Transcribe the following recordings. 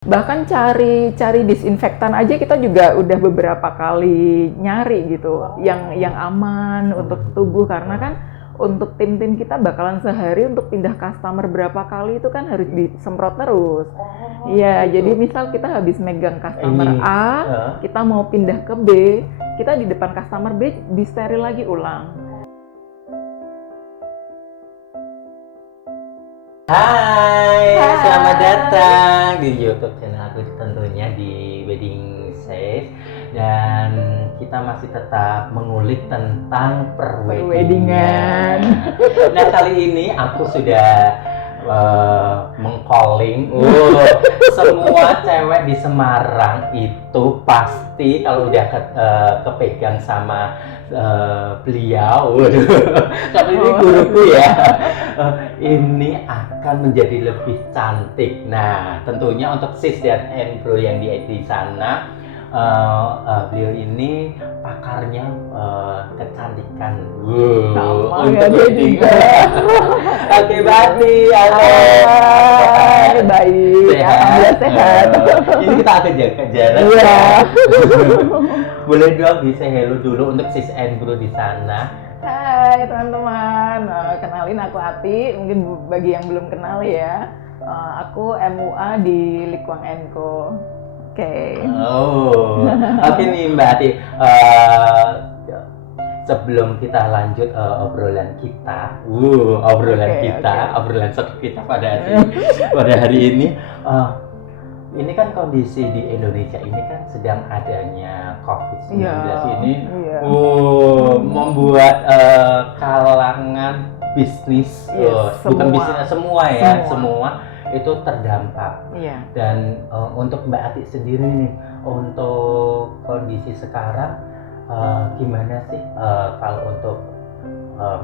Bahkan cari disinfektan aja kita juga udah beberapa kali nyari gitu, yang aman untuk tubuh, karena kan untuk tim-tim kita bakalan sehari untuk pindah customer berapa kali itu kan harus disemprot terus. Iya, jadi misal kita habis megang customer A, kita mau pindah ke B, kita di depan customer B di steril lagi ulang. Hai, selamat datang di YouTube channel aku tentunya di Wedding Safe, dan kita masih tetap mengulik tentang perweddingan. Nah, kali ini aku sudah meng-calling semua cewek di Semarang itu pasti kalau udah kepegang sama beliau, tapi ini guruku ya, ini akan menjadi lebih cantik. Nah, tentunya untuk sis dan bro yang di sana, beliau ini pakarnya kecantikan. Sama untuk wedding. Oke, Bati, halo. Baik, Sehat. sehat. Ini kita akan jaga jarak. Iya. Boleh dong di say hello dulu untuk sis and bro di sana. Hai teman-teman, kenalin aku Ati, mungkin bagi yang belum kenal ya, aku MUA di Likwang Co. Oke. Oke nih Mbak Ati, sebelum kita lanjut obrolan kita, obrolan seru kita pada hari ini. Ini kan kondisi di Indonesia ini kan sedang adanya COVID-19 ini, membuat kalangan bisnis, bukan bisnis semua itu terdampak. Dan untuk Mbak Ati sendiri nih, untuk kondisi sekarang gimana sih kalau untuk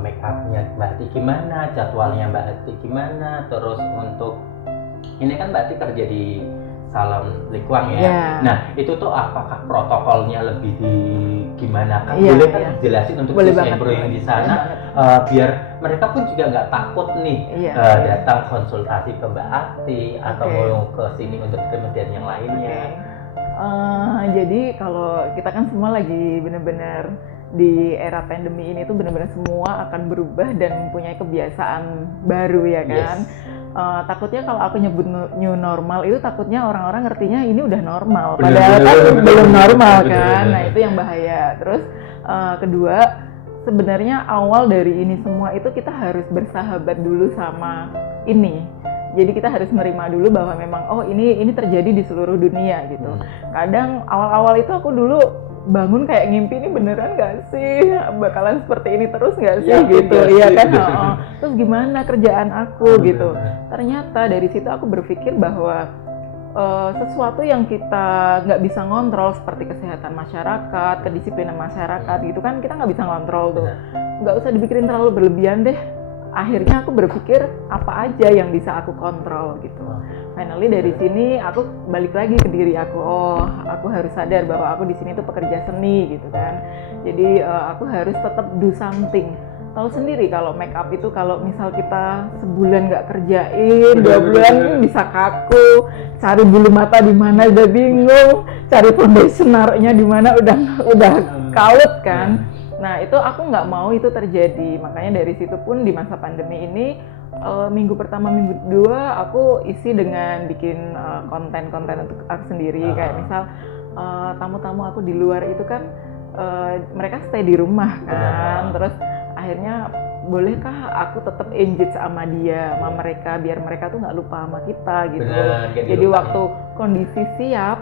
make up-nya Mbak Ati gimana, jadwalnya Mbak Ati gimana, terus untuk ini kan Mbak Ati kerja di salon Likwang ya. Nah, itu tuh apakah protokolnya lebih gimana kan? Boleh kan jelasin untuk sis and bro yang di sana, biar mereka pun juga nggak takut nih datang konsultasi ke Mbak Ati atau mau ke sini untuk kementerian yang lainnya. Jadi kalau kita kan semua lagi benar-benar di era pandemi ini tuh benar-benar semua akan berubah dan mempunyai kebiasaan baru ya kan. Takutnya kalau aku nyebut new normal itu takutnya orang-orang ngertinya ini udah normal, padahal kan belum normal kan. Nah, itu yang bahaya. Terus kedua, sebenarnya awal dari ini semua itu kita harus bersahabat dulu sama ini. Jadi kita harus menerima dulu bahwa memang ini terjadi di seluruh dunia gitu. Kadang awal-awal itu aku dulu bangun kayak ngimpi, ini beneran nggak sih bakalan seperti ini terus nggak sih gitu, iya kan? Terus gimana kerjaan aku gitu. Ternyata dari situ aku berpikir bahwa sesuatu yang kita nggak bisa ngontrol seperti kesehatan masyarakat, kedisiplinan masyarakat gitu kan, kita nggak bisa ngontrol tuh. Nggak usah dipikirin terlalu berlebihan deh. Akhirnya aku berpikir apa aja yang bisa aku kontrol gitu. Finally dari sini aku balik lagi ke diri aku. Aku harus sadar bahwa aku di sini tuh pekerja seni gitu kan. Jadi aku harus tetap do something. Tahu sendiri kalau make up itu kalau misal kita sebulan nggak kerjain, 2 bulan bisa kaku. Cari bulu mata di mana udah bingung, cari foundation naruhnya di mana udah kaut kan. Nah, itu aku nggak mau itu terjadi. Makanya dari situ pun di masa pandemi ini, minggu pertama, minggu kedua aku isi dengan bikin konten-konten untuk aku sendiri. Kayak misal tamu-tamu aku di luar itu kan mereka stay di rumah kan. Terus akhirnya bolehkah aku tetap engage sama dia, sama mereka, biar mereka tuh nggak lupa sama kita gitu. Jadi waktu kondisi siap,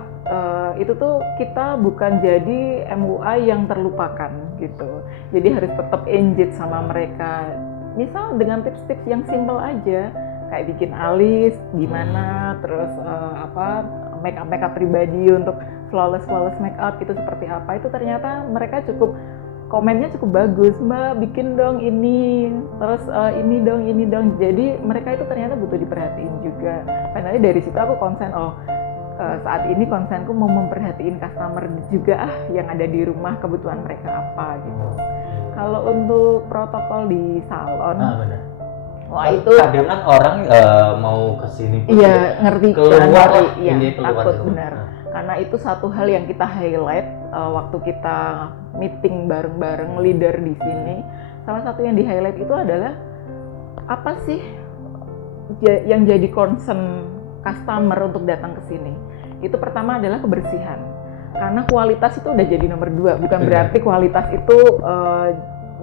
itu tuh kita bukan jadi MUA yang terlupakan gitu. Jadi harus tetap engage sama mereka. Misal dengan tips-tips yang simple aja, kayak bikin alis gimana, terus make up pribadi untuk flawless make up itu seperti apa, itu ternyata mereka komennya cukup bagus. Mbak bikin dong ini, terus ini dong. Jadi mereka itu ternyata butuh diperhatiin juga. Finally dari situ aku konsen, saat ini konsenku mau memperhatiin customer juga yang ada di rumah, kebutuhan mereka apa gitu. Kalau untuk protokol di salon, Wah itu kadang kan orang mau kesini pun iya ngerti keluar lah, iya, keluar takut benar. Karena itu satu hal yang kita highlight waktu kita meeting bareng-bareng leader di sini. Salah satu yang di highlight itu adalah apa sih yang jadi concern customer untuk datang ke sini. Itu pertama adalah kebersihan. Karena kualitas itu udah jadi nomor 2. Bukan berarti kualitas itu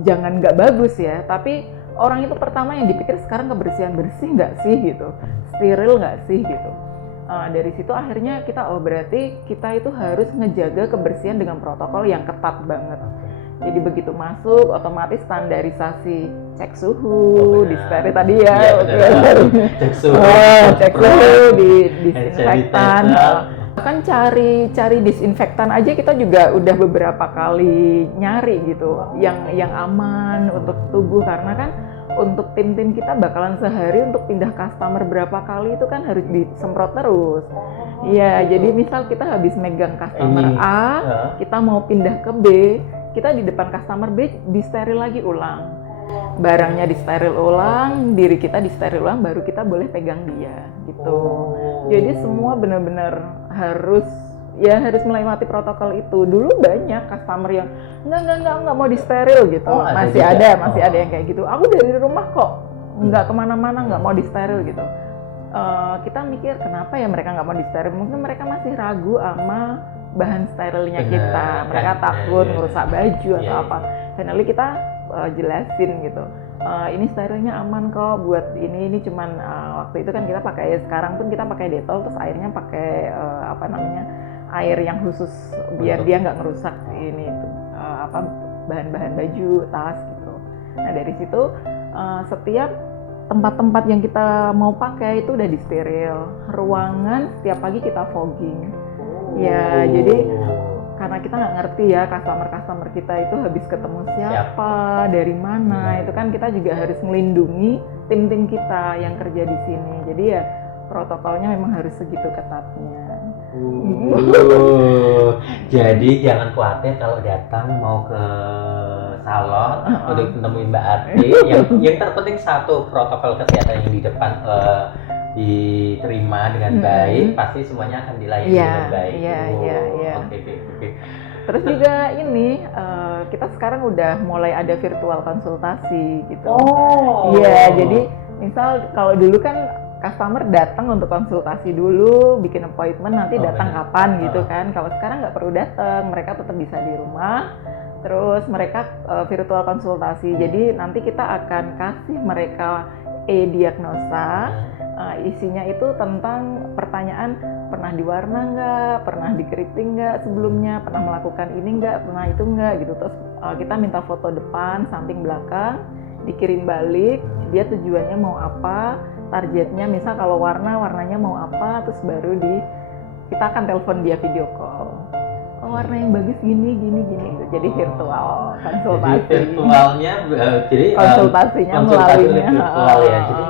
jangan nggak bagus ya, tapi orang itu pertama yang dipikir sekarang kebersihan, bersih nggak sih gitu, steril nggak sih gitu. Dari situ akhirnya kita berarti kita itu harus ngejaga kebersihan dengan protokol yang ketat banget. Jadi begitu masuk otomatis standarisasi cek suhu, disteril tadi ya, cek suhu, cek suhu, disinfektan. Kan cari disinfektan aja kita juga udah beberapa kali nyari gitu, yang aman untuk tubuh karena kan untuk tim-tim kita bakalan sehari untuk pindah customer berapa kali itu kan harus disemprot terus. Iya, jadi misal kita habis megang customer A, kita mau pindah ke B, kita di depan customer B disteril lagi ulang. Barangnya disteril ulang, diri kita disteril ulang, baru kita boleh pegang dia gitu. Jadi semua benar-benar harus melewati protokol itu. Dulu banyak customer yang enggak mau disteril gitu. Masih ada yang kayak gitu. Aku dari rumah kok enggak kemana-mana, enggak mau disteril gitu. Kita mikir kenapa ya mereka enggak mau disteril? Mungkin mereka masih ragu sama bahan sterilnya kita. Mereka takut ngerusak baju atau apa. Finally kita jelasin gitu. Ini sterilnya aman kok buat ini cuman waktu itu kan kita pakai, sekarang pun kita pakai Dettol, terus airnya pakai air yang khusus biar dia nggak ngerusak ini itu bahan-bahan baju, tas gitu. Nah dari situ setiap tempat-tempat yang kita mau pakai itu udah disteril, ruangan setiap pagi kita fogging. Ya jadi karena kita nggak ngerti ya customer kita itu habis ketemu siapa, dari mana, itu kan kita juga harus melindungi tim-tim kita yang kerja di sini. Jadi ya protokolnya memang harus segitu ketatnya. Jadi jangan khawatir kalau datang mau ke salon untuk menemui Mbak Arti. yang terpenting satu, protokol kesehatan yang di depan diterima dengan baik, pasti semuanya akan dilayani dengan baik. Iya. Oke. Terus juga ini kita sekarang udah mulai ada virtual konsultasi gitu. Iya, jadi misal kalau dulu kan customer datang untuk konsultasi dulu, bikin appointment, nanti datang kapan gitu kan. Kalau sekarang nggak perlu datang, mereka tetap bisa di rumah. Terus mereka virtual konsultasi. Jadi nanti kita akan kasih mereka e-diagnosa. Isinya itu tentang pertanyaan, pernah diwarna nggak, pernah dikeriting nggak sebelumnya, pernah melakukan ini nggak, pernah itu nggak gitu. Terus kita minta foto depan, samping, belakang, dikirim balik, dia tujuannya mau apa, targetnya misal kalau warnanya mau apa, terus baru kita akan telepon dia video call. Warna yang bagus gini gitu. Jadi virtual konsultasi. Jadi virtualnya jadi konsultasinya melalui virtual ya. Jadi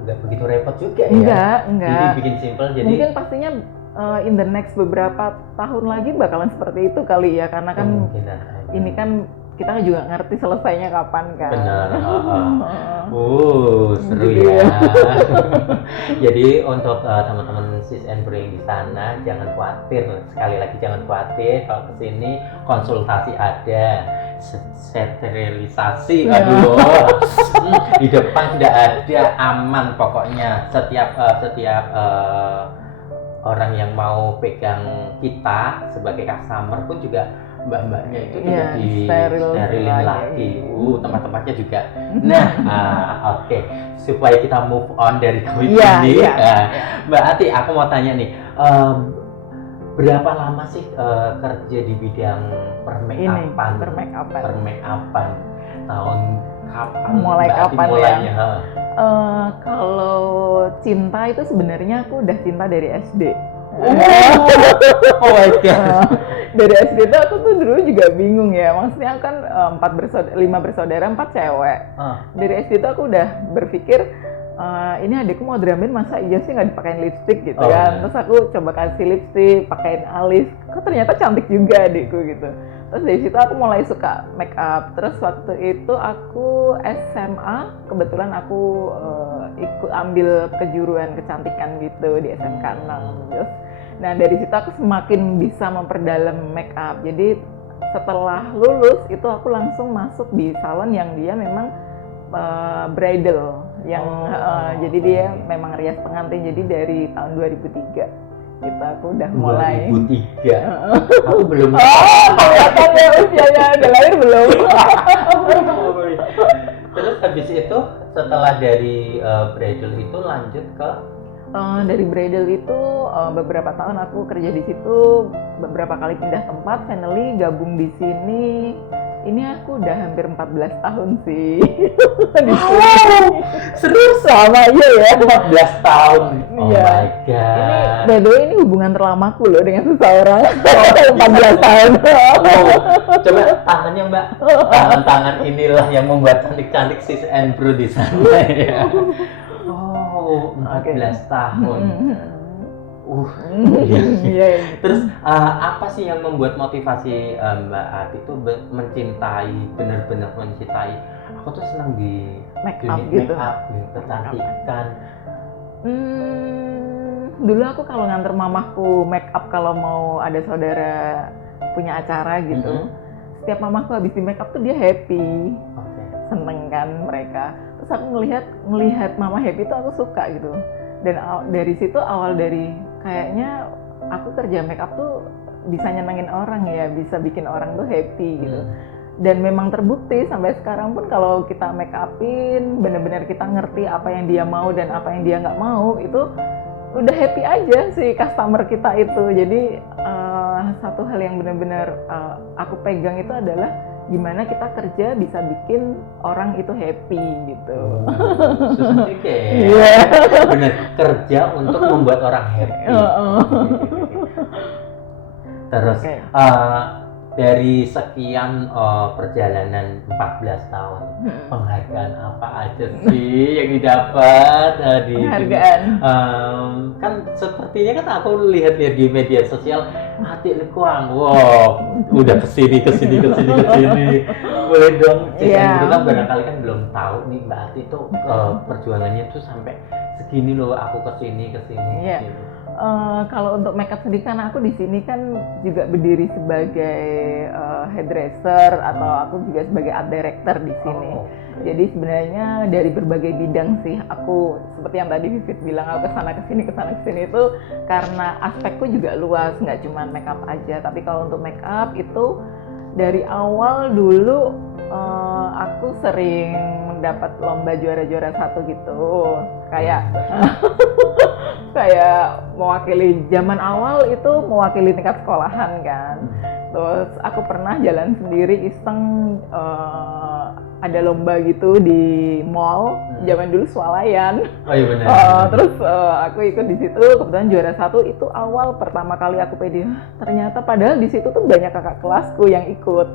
nggak begitu repot juga ya. Enggak. Jadi bikin simple. Jadi mungkin pastinya in the next beberapa tahun lagi bakalan seperti itu kali ya, karena kan ini kan kita juga ngerti selesainya kapan kan. Benar. Seru ya. Jadi untuk teman-teman Sis and Bring di sana jangan khawatir, sekali lagi jangan khawatir kalau kesini konsultasi ada, sterilisasi, di depan tidak ada, aman pokoknya. Setiap orang yang mau pegang kita sebagai customer pun juga mbak-mbaknya itu juga disterilin lagi. Tempat-tempatnya juga. Oke. Supaya kita move on dari topik ini. Mbak Ati, aku mau tanya nih, berapa lama sih kerja di bidang permake-upan? Tahun kapan? Mulai kapan mulainya? Ya? Kalau cinta itu sebenarnya aku udah cinta dari SD. Oh my god. Dari SD tuh aku tuh dulu juga bingung ya, maksudnya kan 5 bersaudara 4 cewek. Dari SD tuh aku udah berpikir ini adikku mau drum band, masa iya sih nggak dipakein lipstick gitu kan. Terus aku coba kasih lipstick, pakein alis, kok ternyata cantik juga adikku gitu. Terus dari situ aku mulai suka make up. Terus waktu itu aku SMA, kebetulan aku ikut ambil kejuruan kecantikan gitu di SMK 6. Nah dari situ aku semakin bisa memperdalam make up. Jadi setelah lulus itu aku langsung masuk di salon yang dia memang bridal, yang jadi dia memang rias pengantin. Jadi dari tahun 2003 gitu aku udah mulai. 2003. Aku belum. Kelihatan ya usianya, udah lahir belum? Terus habis itu setelah dari bridal itu lanjut ke dari bridal itu beberapa tahun aku kerja di situ, beberapa kali pindah tempat, finally gabung di sini. Ini aku udah hampir 14 tahun sih. Serius sama aja ya. 14 tahun. Oh yeah. My God. Ini by the way ini hubungan terlamaku loh dengan seseorang. 14 tahun. Coba tangannya Mbak. Tangan-tangan inilah yang membuat cantik-cantik sis and bro di sana ya. 14 tahun. Iya. Terus apa sih yang membuat motivasi Mbak Ati itu mencintai, benar-benar mencintai? Aku tuh senang di make up gitu, kecantikan. Dulu aku kalau nganter mamahku make up kalau mau ada saudara punya acara gitu, setiap mamahku habis di make up tuh dia happy, seneng kan mereka. Terus aku ngelihat mama happy tuh aku suka gitu. Dan dari situ awal dari kayaknya aku kerja make up tuh bisa nyenengin orang ya, bisa bikin orang tuh happy gitu. Dan memang terbukti sampai sekarang pun kalau kita make upin, benar-benar kita ngerti apa yang dia mau dan apa yang dia nggak mau, itu udah happy aja si customer kita itu. Jadi satu hal yang benar-benar aku pegang itu adalah gimana kita kerja bisa bikin orang itu happy gitu. Susah juga ya. Bener, kerja untuk membuat orang happy. Terus dari sekian perjalanan 14 tahun, penghargaan apa aja sih yang didapat di penghargaan? Kan sepertinya kan aku lihat-lihat di media sosial, Ati Lekuang, wow, udah kesini. Boleh dong, kan barangkali kan belum tahu nih Mbak Ati tuh perjuangannya tuh sampai segini loh, aku kesini. Kalau untuk makeup sendiri kan aku di sini kan juga berdiri sebagai hairdresser atau aku juga sebagai art director di sini. Jadi sebenarnya dari berbagai bidang sih aku, seperti yang tadi Vivit bilang, aku kesana kesini itu karena aspekku juga luas, nggak cuma makeup aja. Tapi kalau untuk makeup itu dari awal dulu aku sering mendapat lomba juara-juara satu gitu, kayak mewakili zaman awal itu mewakili tingkat sekolahan kan. Terus aku pernah jalan sendiri iseng ada lomba gitu di mall, zaman dulu swalayan. Oh iya benar. Terus aku ikut di situ, kebetulan juara satu. Itu awal pertama kali aku pede. Ternyata padahal di situ tuh banyak kakak kelasku yang ikut.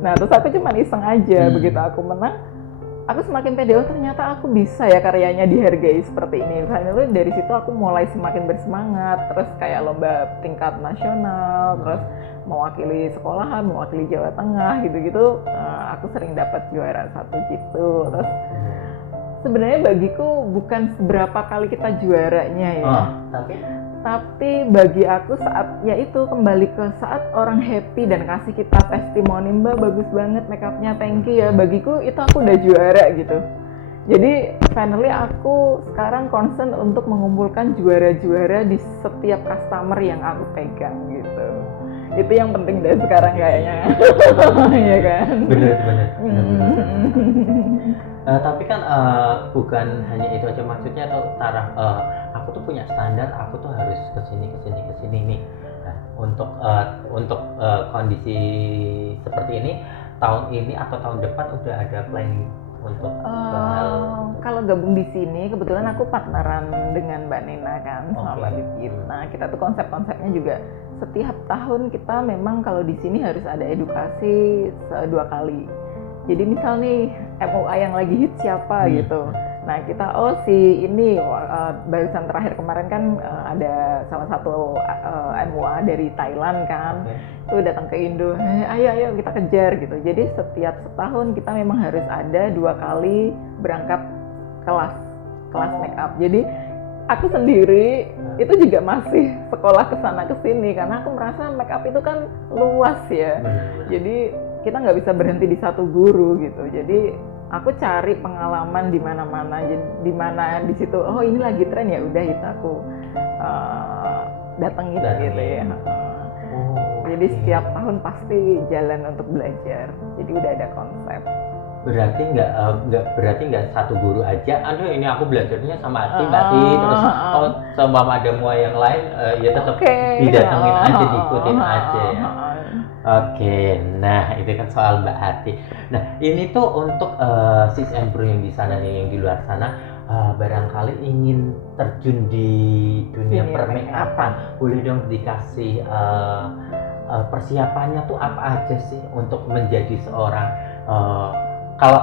Nah terus aku cuma iseng aja, begitu aku menang, aku semakin pede, ternyata aku bisa ya karyanya dihargai seperti ini. Lalu dari situ aku mulai semakin bersemangat, terus kayak lomba tingkat nasional, terus mewakili sekolahan, mewakili Jawa Tengah gitu-gitu, aku sering dapat juara satu gitu. Terus sebenarnya bagiku bukan seberapa kali kita juaranya ya, tapi bagi aku saat yaitu kembali ke saat orang happy dan kasih kita testimoni, Mbak bagus banget makeupnya, thank you ya, bagiku itu aku udah juara gitu. Jadi finally aku sekarang concern untuk mengumpulkan juara-juara di setiap customer yang aku pegang gitu. Itu yang penting deh sekarang kayaknya. Iya kan? Bener. Tapi kan bukan hanya itu aja, maksudnya atau taraf aku tuh punya standar, aku tuh harus kesini nih. Nah, untuk kondisi seperti ini tahun ini atau tahun depan udah ada planning untuk kalau gabung di sini kebetulan aku partneran dengan Mbak Nina kan, sama Vivit. Nah kita tuh konsepnya juga setiap tahun kita memang kalau di sini harus ada edukasi 2 kali. Jadi misal nih MUA yang lagi hit siapa gitu. Nah kita si ini barusan terakhir kemarin kan ada salah satu MUA dari Thailand kan, itu datang ke Indo, ayo kita kejar gitu. Jadi setiap setahun kita memang harus ada 2 kali berangkat kelas make up. Jadi aku sendiri itu juga masih sekolah kesana kesini karena aku merasa make up itu kan luas ya. Jadi kita nggak bisa berhenti di satu guru gitu. Jadi aku cari pengalaman di mana-mana, di mana di situ oh ini lagi tren ya udah itu aku datengin gitu ya. Jadi setiap tahun pasti jalan untuk belajar. Jadi udah ada konsep. Berarti nggak satu guru aja. Aduh ini aku belajarnya sama Ati, terus sama ada MUA yang lain ya tetap didatengin aja, diikutin aja ya. Oke, nah itu kan soal Mbak Ati. Nah ini tuh untuk sis and bro yang di sana nih, yang di luar sana barangkali ingin terjun di dunia per-make-upan, boleh dong dikasih persiapannya tuh apa aja sih untuk menjadi seorang kalau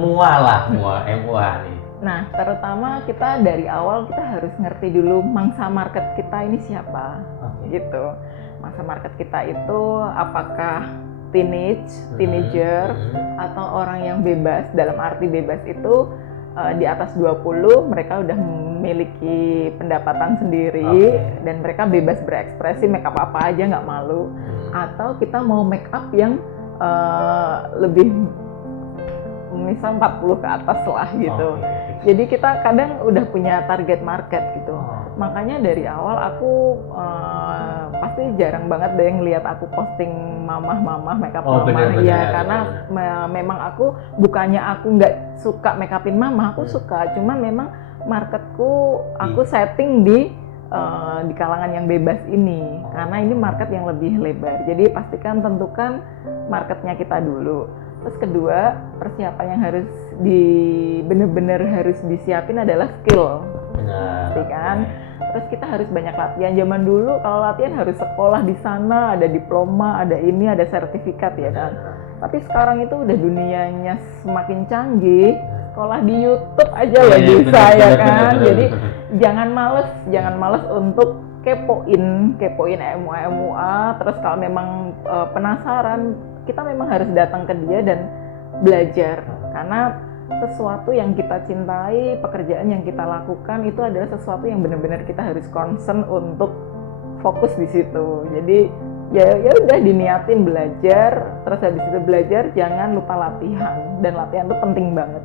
MUA nih. Nah, terutama kita dari awal kita harus ngerti dulu mangsa market kita ini siapa, gitu. Mangsa market kita itu apakah teenager atau orang yang bebas, dalam arti bebas itu di atas 20 mereka udah memiliki pendapatan sendiri dan mereka bebas berekspresi, make up apa aja nggak malu. Atau kita mau make up yang lebih misal 40 ke atas lah gitu. Jadi kita kadang udah punya target market gitu. Makanya dari awal aku pasti jarang banget deh ngeliat aku posting mamah makeup karena memang aku bukannya aku nggak suka make upin mamah, aku suka, cuman memang marketku aku setting di kalangan yang bebas ini karena ini market yang lebih lebar. Jadi pastikan tentukan marketnya kita dulu. Terus kedua, persiapan yang harus bener-bener harus disiapin adalah skill. Pasti kan? Terus kita harus banyak latihan. Zaman dulu kalau latihan harus sekolah di sana, ada diploma, ada ini, ada sertifikat ya kan. Tapi sekarang itu udah dunianya semakin canggih. Sekolah di YouTube aja loh bisa ya kan. Jadi jangan males untuk kepoin MUA. Terus kalau memang penasaran, kita memang harus datang ke dia dan belajar karena sesuatu yang kita cintai, pekerjaan yang kita lakukan itu adalah sesuatu yang benar-benar kita harus concern untuk fokus di situ. Jadi ya udah diniatin belajar, terus habis itu belajar jangan lupa latihan, dan latihan itu penting banget.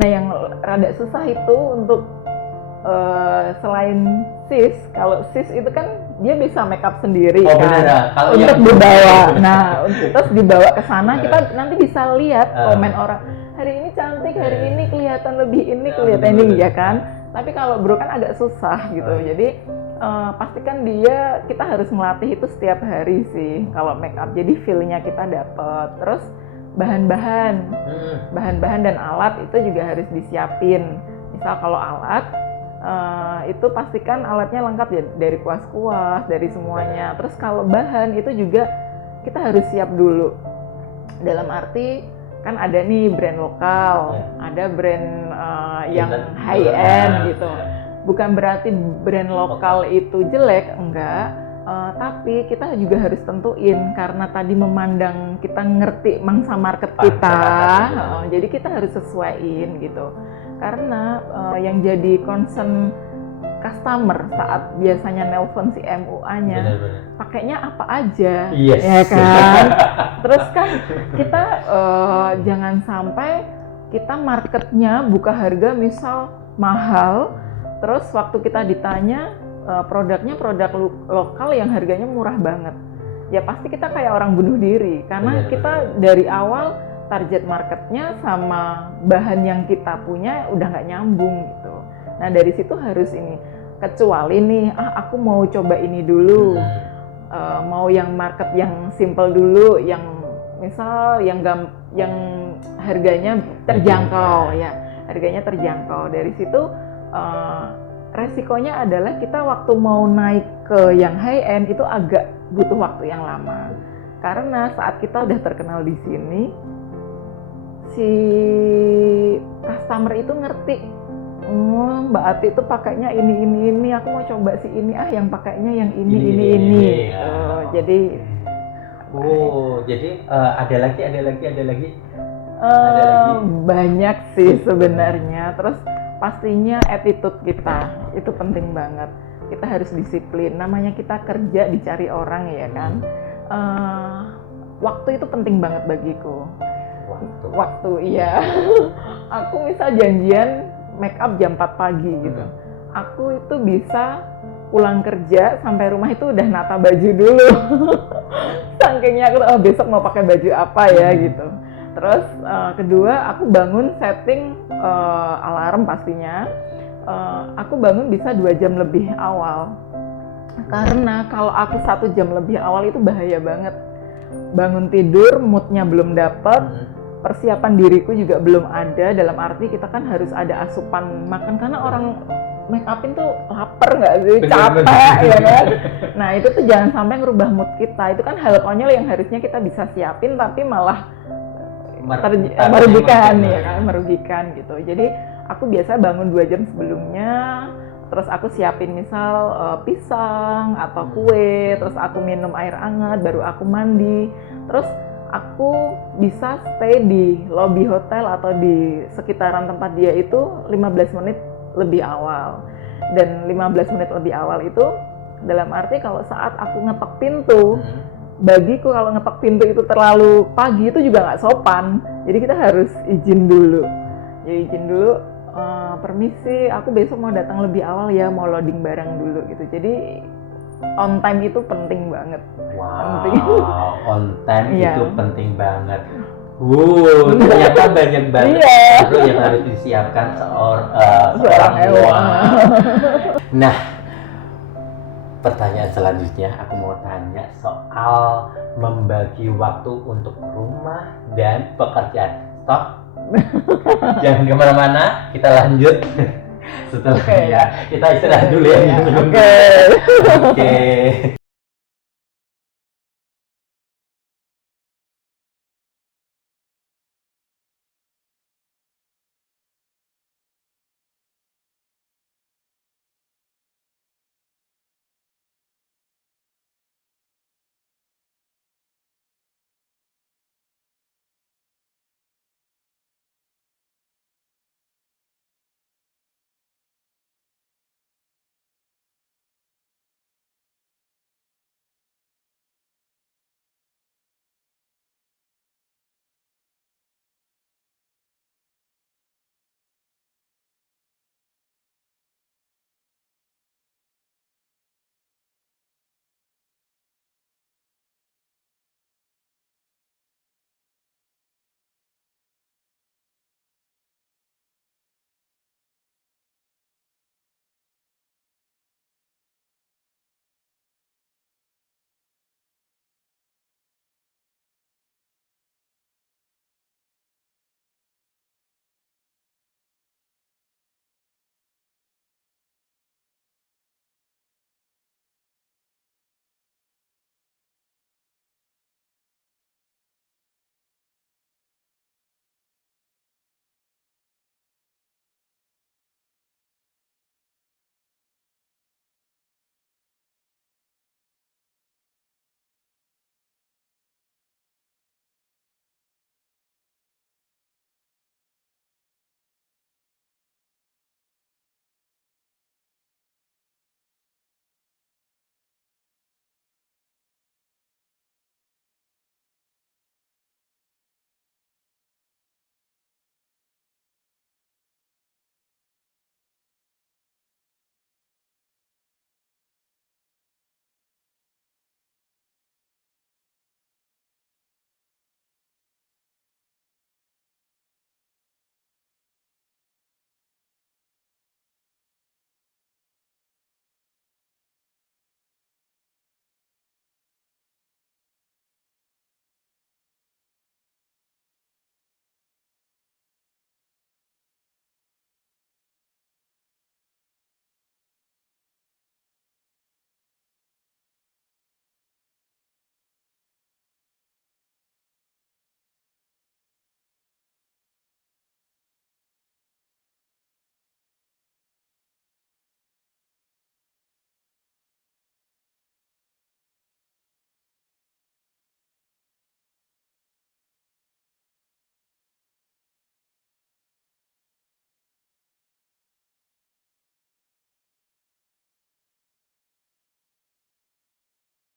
Yang rada susah itu untuk selain sis, kalau sis itu kan dia bisa make up sendiri untuk dibawa. Nah, terus dibawa ke sana kita nanti bisa lihat komen orang. Hari ini cantik, hari ini kelihatan lebih ini, kelihatan ini ya kan. Tapi kalau bro kan agak susah gitu. Jadi pastikan kita harus melatih itu setiap hari sih kalau make up. Jadi feel-nya kita dapat. Terus bahan-bahan dan alat itu juga harus disiapin. Misal kalau alat itu pastikan alatnya lengkap ya, dari kuas-kuas, dari semuanya. Terus kalau bahan itu juga kita harus siap dulu. Dalam arti kan ada nih brand lokal, ada brand yang high end gitu. Bukan berarti brand lokal itu jelek, enggak. Tapi kita juga harus tentuin karena tadi memandang kita ngerti mangsa market kita, jadi kita harus sesuaiin gitu. Karena yang jadi concern customer saat biasanya nelpon si MUA-nya, pakainya apa aja, ya kan? Terus kan kita jangan sampai kita marketnya buka harga misal mahal, terus waktu kita ditanya produknya produk lokal yang harganya murah banget, ya pasti kita kayak orang bunuh diri karena kita dari awal target marketnya sama bahan yang kita punya udah nggak nyambung gitu. Nah dari situ harus ini, kecuali nih aku mau coba ini dulu, mau yang market yang simple dulu, yang misal yang harganya terjangkau ya, harganya terjangkau. Dari situ resikonya adalah kita waktu mau naik ke yang high end itu agak butuh waktu yang lama, karena saat kita udah terkenal di sini, si customer itu ngerti, Mbak Ati itu pakainya ini, aku mau coba si ini, yang pakainya yang ini. Ya. Jadi jadi ada lagi. Banyak sih sebenarnya. Terus pastinya attitude kita itu penting banget. Kita harus disiplin. Namanya kita kerja dicari orang ya kan. Waktu itu penting banget bagiku. Waktu iya. Aku misal janjian make up jam 4 pagi gitu. Aku itu bisa pulang kerja sampai rumah itu udah nata baju dulu. Sakingnya aku besok mau pakai baju apa ya gitu. Terus kedua, aku bangun setting alarm pastinya. Aku bangun bisa 2 jam lebih awal. Karena kalau aku 1 jam lebih awal itu bahaya banget. Bangun tidur, moodnya belum dapet, persiapan diriku juga belum ada. Dalam arti kita kan harus ada asupan makan. Karena orang make upin tuh lapar nggak sih? Capek ya kan? Nah itu tuh jangan sampai ngerubah mood kita. Itu kan hal konyol yang harusnya kita bisa siapin tapi malah merugikan gitu. Jadi aku biasa bangun 2 jam sebelumnya, terus aku siapin misal pisang atau kue, terus aku minum air hangat, baru aku mandi, terus aku bisa stay di lobby hotel atau di sekitaran tempat dia itu 15 menit lebih awal. Dan 15 menit lebih awal itu dalam arti kalau saat aku ngetok pintu, bagiku kalau ngetok pintu itu terlalu pagi itu juga nggak sopan. Jadi kita harus izin dulu. Permisi, aku besok mau datang lebih awal ya, mau loading barang dulu gitu. Jadi on time itu penting banget. Penting. On time itu penting banget. Ternyata banyak banget yang harus disiapkan seorang hewan. Nah, pertanyaan selanjutnya aku mau tanya soal membagi waktu untuk rumah dan pekerjaan. Stop. Jangan kemana-mana, kita lanjut setelah kita istirahat dulu ya. Oke.